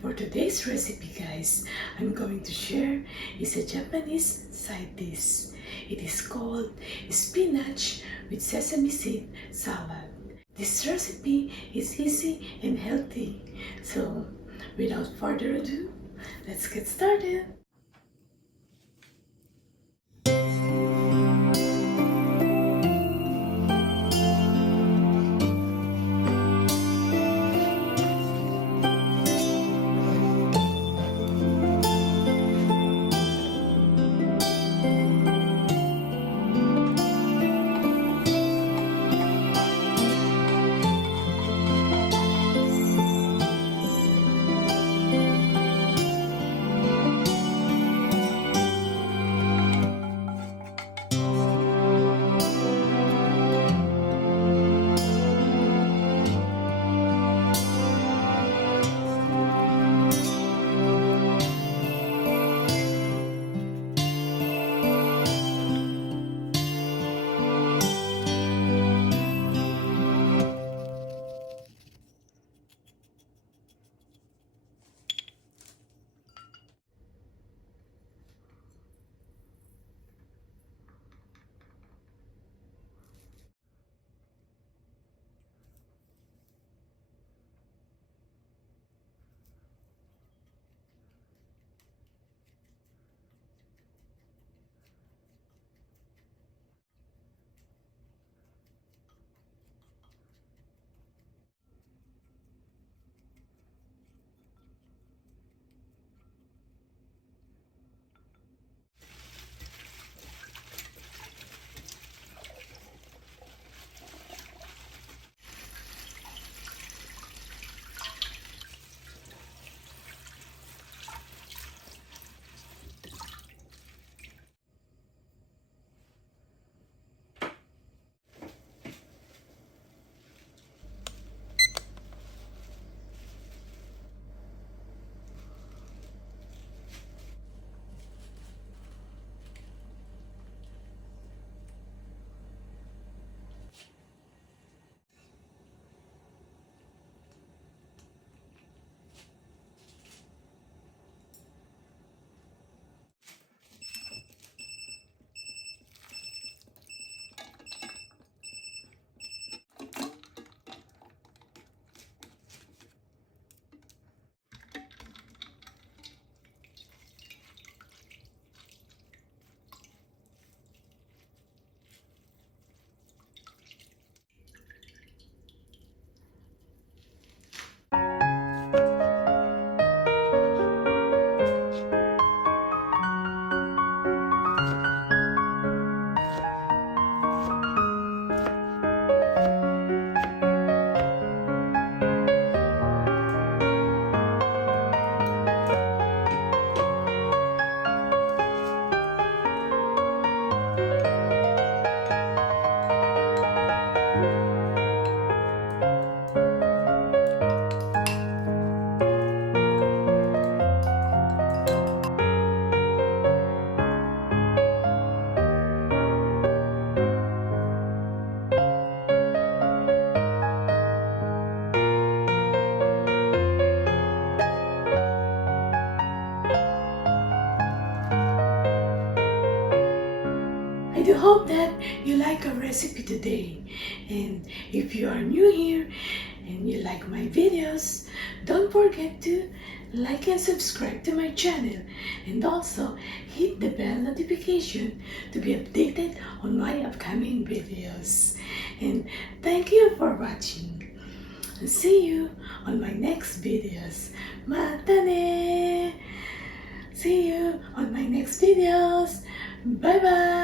For today's recipe, guys, I'm going to share is a Japanese side dish. It is called spinach with sesame seed salad. This recipe is easy and healthy. So, without further ado, let's get started. I do hope that you like our recipe today. And if you are new here and you like my videos, don't forget to like and subscribe to my channel, and also hit the bell notification to be updated on my upcoming videos. And thank you for watching. See you on my next videos. Mata ne! See you on my next videos. Bye bye!